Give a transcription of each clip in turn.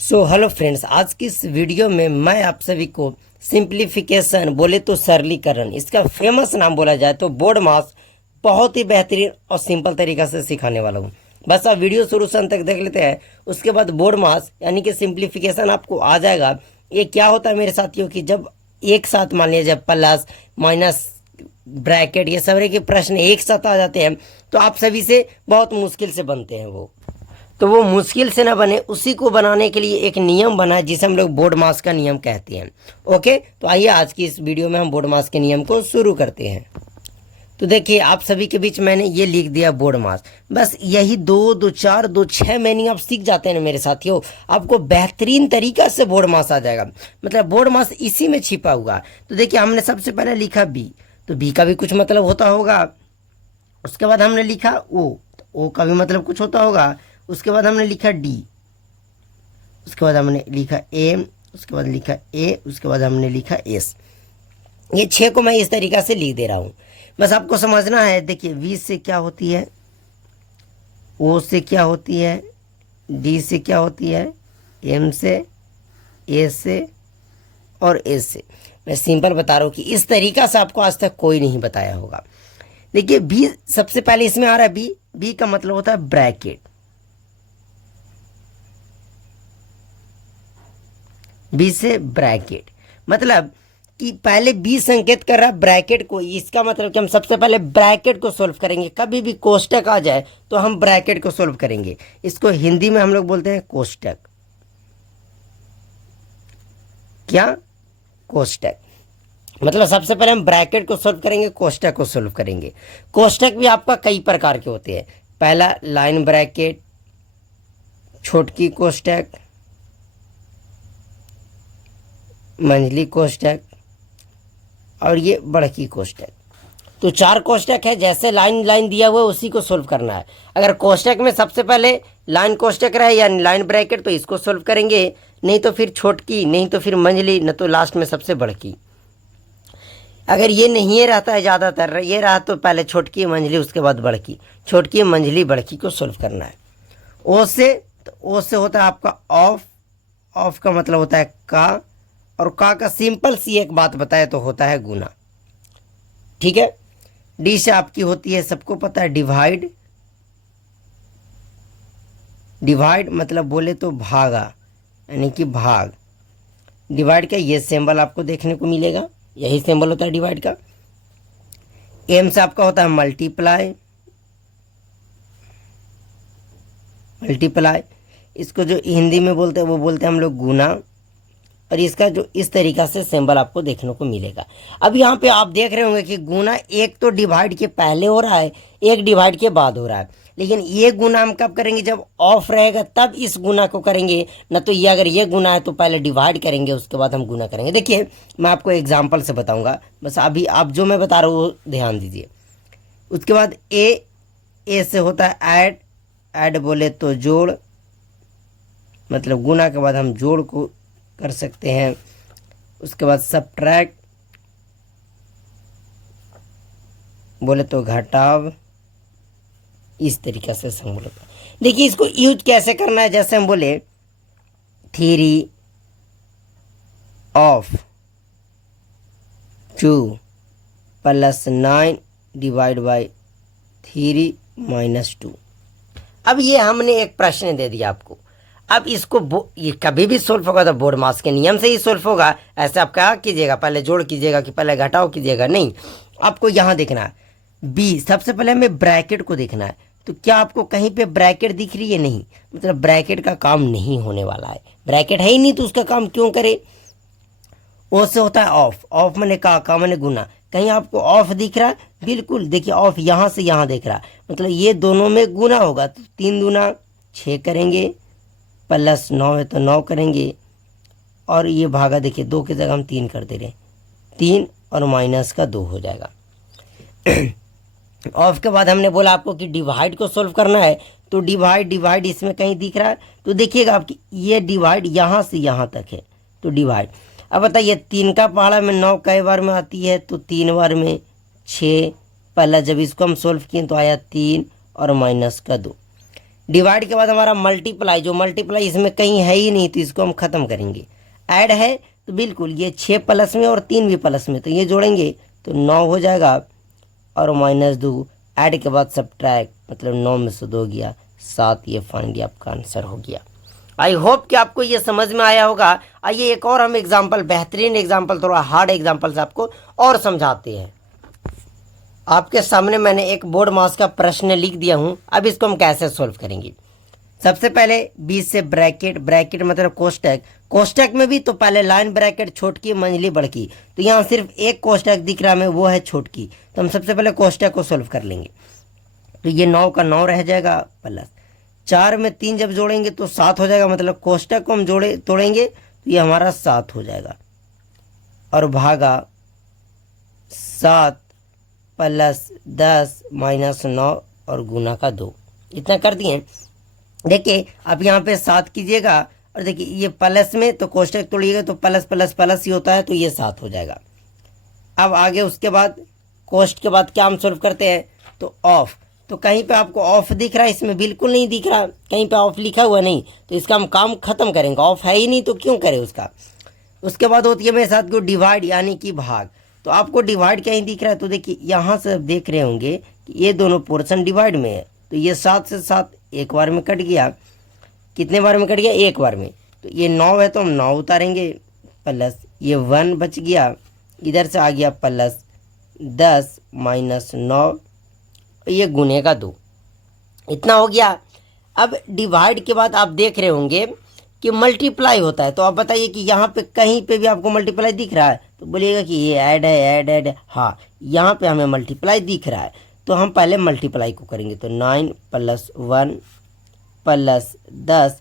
Hello friends, आज की इस वीडियो में मैं आप सभी को सिंप्लीफिकेशन बोले तो सरलीकरण, इसका फेमस नाम बोला जाए तो बोर्ड मास बहुत ही बेहतरीन और सिंपल तरीका से सिखाने वाला हूँ। बस आप वीडियो शुरू से अंत तक देख लेते हैं, उसके बाद बोर्ड मास यानी कि सिंप्लीफिकेशन आपको आ जाएगा। ये क्या होता है मेरे साथियों की, जब एक साथ मान लिया जाए प्लस माइनस ब्रैकेट ये सारे के प्रश्न एक साथ आ जाते हैं तो आप सभी से बहुत मुश्किल से बनते हैं वो मुश्किल से ना बने उसी को बनाने के लिए एक नियम बना है जिसे हम लोग बोर्ड मास का नियम कहते हैं। ओके, तो आइए आज की इस वीडियो में हम बोर्ड मास के नियम को शुरू करते हैं। तो देखिए, आप सभी के बीच मैंने ये लिख दिया बोर्ड मास। बस यही 2, 2, 4, 2, 6 मीनिंग आप सीख जाते हैं ना मेरे साथियों, आपको बेहतरीन तरीका से बोर्ड मास आ जाएगा। मतलब बोर्ड मास इसी में छिपा हुआ। तो देखिए, हमने सबसे पहले लिखा बी, तो बी का भी कुछ मतलब होता होगा। उसके बाद हमने लिखा ओ, तो ओ का भी मतलब कुछ होता होगा। उसके बाद हमने लिखा डी, उसके बाद हमने लिखा एम, उसके बाद लिखा ए, उसके बाद हमने लिखा एस। ये 6 को मैं इस तरीका से लिख दे रहा हूँ, बस आपको समझना है। देखिए, वी से क्या होती है, ओ से क्या होती है, डी से क्या होती है, एम से, ए से और एस से। मैं सिंपल बता रहा हूँ कि इस तरीका से आपको आज तक कोई नहीं बताया होगा। देखिए, बी सबसे पहले इसमें आ रहा है। बी का मतलब होता है ब्रैकेट। बी से ब्रैकेट मतलब कि पहले बी संकेत कर रहा है ब्रैकेट को। इसका मतलब कि हम सबसे पहले ब्रैकेट को सोल्व करेंगे। कभी भी कोष्टक आ जाए तो हम ब्रैकेट को सोल्व करेंगे। इसको हिंदी में हम लोग बोलते हैं कोष्टक। क्या? कोष्टक। मतलब सबसे पहले हम ब्रैकेट को सोल्व करेंगे, कोष्टक को सोल्व करेंगे। कोष्टक भी आपका कई प्रकार के होते हैं। पहला लाइन ब्रैकेट, छोटकी कोष्टक, मंझली कोष्टक और ये बड़की कोष्टक। तो 4 कोष्टक है। जैसे लाइन लाइन दिया हुआ है उसी को सोल्व करना है। अगर कोष्टक में सबसे पहले लाइन कोष्टक रहे यानी लाइन ब्रैकेट तो इसको सोल्व करेंगे, नहीं तो फिर छोटकी, नहीं तो फिर मंझली, न तो लास्ट में सबसे बड़की। अगर ये नहीं रहता है, ज़्यादातर ये रहा तो पहले छोटकी मंझली उसके बाद बड़की, छोटकी मंझली बड़की को सोल्व करना है। ओ से, तो ओ से होता है आपका ऑफ। ऑफ का मतलब होता है का, और का सिंपल सी एक बात बताए तो होता है गुना। ठीक है। डी से आपकी होती है, सबको पता है, डिवाइड। डिवाइड मतलब बोले तो भागा, यानी कि भाग। डिवाइड का ये सिंबल आपको देखने को मिलेगा, यही सिंबल होता है डिवाइड का। एम से आपका होता है मल्टीप्लाई। मल्टीप्लाई इसको जो हिंदी में बोलते हैं वो बोलते हैं हम लोग गुना। और इसका जो इस तरीका से सिंबल आपको देखने को मिलेगा। अब यहाँ पे आप देख रहे होंगे कि गुना एक तो डिवाइड के पहले हो रहा है, एक डिवाइड के बाद हो रहा है। लेकिन ये गुना हम कब करेंगे, जब ऑफ रहेगा तब इस गुना को करेंगे। न तो ये अगर ये गुना है तो पहले डिवाइड करेंगे उसके बाद हम गुना करेंगे। देखिए, मैं आपको एग्जाम्पल से बताऊँगा, बस अभी आप जो मैं बता रहा हूँ वो ध्यान दीजिए। उसके बाद ए से होता है ऐड। ऐड बोले तो जोड़, मतलब गुना के बाद हम जोड़ को कर सकते हैं। उसके बाद सबट्रैक्ट बोले तो घटाव। इस तरीके से हम बोले। देखिए, इसको यूज कैसे करना है, जैसे हम बोले 3 of 2 plus 9 divide by 3 minus 2। अब ये हमने एक प्रश्न दे दिया आपको। अब इसको ये कभी भी सोल्व होगा तो बोर्ड मास के नियम से ही सोल्व होगा। ऐसे आप क्या कीजिएगा, पहले जोड़ कीजिएगा कि पहले घटाओ कीजिएगा, नहीं। आपको यहाँ देखना है बी, सबसे पहले हमें ब्रैकेट को देखना है। तो क्या आपको कहीं पे ब्रैकेट दिख रही है? नहीं, मतलब ब्रैकेट का काम नहीं होने वाला है। ब्रैकेट है ही नहीं तो उसका काम क्यों करे। ओ से होता है ऑफ। ऑफ मैंने का मैंने गुना। कहीं आपको ऑफ दिख रहा है? बिल्कुल, देखिए ऑफ यहाँ से यहाँ दिख रहा है, मतलब ये दोनों में गुना होगा। तो 3 दूना 6 करेंगे, प्लस 9 है तो 9 करेंगे, और ये भागा, देखिए 2 की जगह हम 3 कर दे रहे हैं, 3 और माइनस का 2 हो जाएगा। ऑफ के बाद हमने बोला आपको कि डिवाइड को सोल्व करना है। तो डिवाइड इसमें कहीं दिख रहा है तो देखिएगा आपकी ये डिवाइड यहाँ से यहाँ तक है, तो डिवाइड। अब बताइए 3 का पहाड़ा में 9 कई बार में आती है, तो 3 बार में 6। पहला जब इसको हम सोल्व किए तो आया 3 और माइनस का 2। डिवाइड के बाद हमारा मल्टीप्लाई, जो मल्टीप्लाई इसमें कहीं है ही नहीं तो इसको हम खत्म करेंगे। ऐड है तो बिल्कुल ये 6 प्लस में और 3 भी प्लस में, तो ये जोड़ेंगे तो 9 हो जाएगा और -2। ऐड के बाद सब्ट्रैक्ट, मतलब 9 में से 2 गया 7, ये फाइनली आपका आंसर हो गया। आई होप कि आपको ये समझ में आया होगा। आइए एक और हम एग्जाम्पल, बेहतरीन एग्जाम्पल, थोड़ा हार्ड एग्जाम्पल से आपको और समझाते हैं। आपके सामने मैंने एक बोर्ड मास का प्रश्न लिख दिया हूँ, अब इसको हम कैसे सोल्व करेंगे। सबसे पहले 20 से ब्रैकेट, ब्रैकेट मतलब कोष्टक, कोष्टक में भी तो पहले लाइन ब्रैकेट छोटकी मंझली बड़की, तो यहाँ सिर्फ एक कोष्टक दिख रहा है, वो है छोटकी, तो हम सबसे पहले कोष्टक को सोल्व कर लेंगे। तो ये 9 का 9 रह जाएगा, प्लस 4 में 3 जब जोड़ेंगे तो 7 हो जाएगा, मतलब कोष्टक को हम तोड़ेंगे तो ये हमारा 7 हो जाएगा, और भागा 7 प्लस 10 माइनस 9 और गुना का 2, इतना कर दिए। देखिए अब यहाँ पे 7 कीजिएगा और देखिए ये प्लस में तो कोष्टक तोड़िएगा तो प्लस प्लस प्लस ही होता है, तो ये 7 हो जाएगा। अब आगे उसके बाद कोष्ट के बाद क्या हम सोल्व करते हैं, तो ऑफ, तो कहीं पे आपको ऑफ दिख रहा है, इसमें बिल्कुल नहीं दिख रहा, कहीं पे ऑफ लिखा हुआ नहीं, तो इसका हम काम खत्म करेंगे, ऑफ है ही नहीं तो क्यों करें उसका। उसके बाद होती है मेरे साथ को डिवाइड यानी कि भाग, तो आपको डिवाइड कहीं दिख रहा है, तो देखिए यहाँ से देख रहे होंगे कि ये दोनों पोर्शन डिवाइड में है, तो ये 7 से 7 एक बार में कट गया, कितने बार में कट गया, एक बार में, तो ये 9 है तो हम 9 उतारेंगे, प्लस ये 1 बच गया, इधर से आ गया प्लस 10 माइनस 9, ये गुने का 2, इतना हो गया। अब डिवाइड के बाद आप देख रहे होंगे कि मल्टीप्लाई होता है, तो आप बताइए कि यहाँ पे कहीं पे भी आपको मल्टीप्लाई दिख रहा है, तो बोलिएगा कि ये ऐड है, ऐड है, हाँ यहाँ पे हमें मल्टीप्लाई दिख रहा है, तो हम पहले मल्टीप्लाई को करेंगे, तो 9 प्लस 1 प्लस 10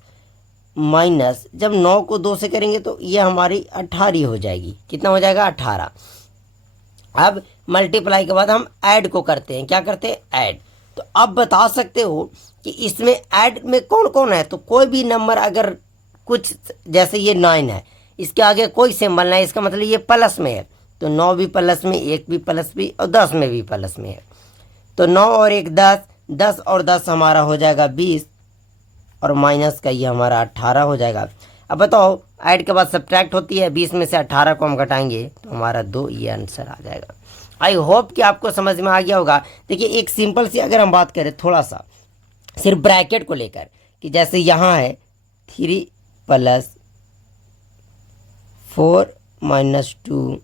माइनस, जब 9 को 2 से करेंगे तो ये हमारी 18 हो जाएगी, कितना हो जाएगा, 18। अब मल्टीप्लाई के बाद हम ऐड को करते हैं, क्या करते हैं, ऐड। तो अब बता सकते हो कि इसमें ऐड में कौन कौन है, तो कोई भी नंबर अगर कुछ, जैसे ये 9 है, इसके आगे कोई सिंबल नहीं, इसका मतलब ये प्लस में है, तो 9 भी प्लस में, 1 भी प्लस भी, और 10 में भी प्लस में है, तो 9 और 1 10, 10 और 10 हमारा हो जाएगा 20, और माइनस का ये हमारा 18 हो जाएगा। अब बताओ ऐड के बाद सब्ट्रैक्ट होती है, 20 में से 18 को हम घटाएंगे तो हमारा 2, ये आंसर आ जाएगा। आई होप कि आपको समझ में आ गया होगा। देखिए एक सिंपल सी अगर हम बात करें थोड़ा सा सिर्फ ब्रैकेट को लेकर, कि जैसे यहाँ है 3 प्लस 4 माइनस 2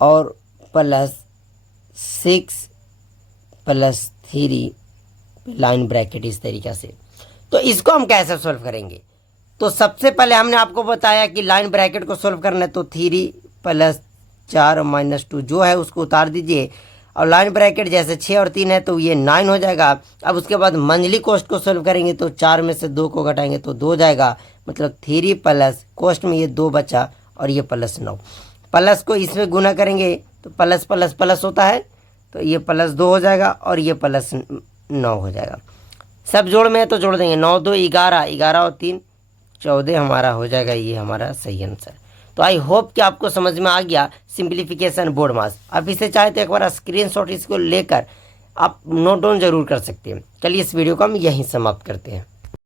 और प्लस 6 प्लस 3, लाइन ब्रैकेट इस तरीके से, तो इसको हम कैसे सोल्व करेंगे। तो सबसे पहले हमने आपको बताया कि लाइन ब्रैकेट को सोल्व करना है, तो 3 प्लस 4 माइनस 2 जो है उसको उतार दीजिए, और लाइन ब्रैकेट जैसे 6 और 3 है तो ये 9 हो जाएगा। अब उसके बाद मंझली कोष्ट को सोल्व करेंगे, तो 4 में से 2 को घटाएंगे तो 2 जाएगा, मतलब 3 प्लस कोष्ट में ये 2 बचा और ये प्लस 9, प्लस को इसमें गुना करेंगे तो प्लस प्लस प्लस होता है, तो ये प्लस 2 हो जाएगा और ये प्लस 9 हो जाएगा। सब जोड़ में है तो जोड़ देंगे, 9 2 11, 11 और 3 14 हमारा हो जाएगा, ये हमारा सही आंसर। तो आई होप कि आपको समझ में आ गया सिंप्लीफिकेशन बोर्ड मास। आप इसे चाहे तो एक बार स्क्रीनशॉट इसको लेकर आप नोट डाउन जरूर कर सकते हैं। चलिए इस वीडियो को हम यहीं समाप्त करते हैं।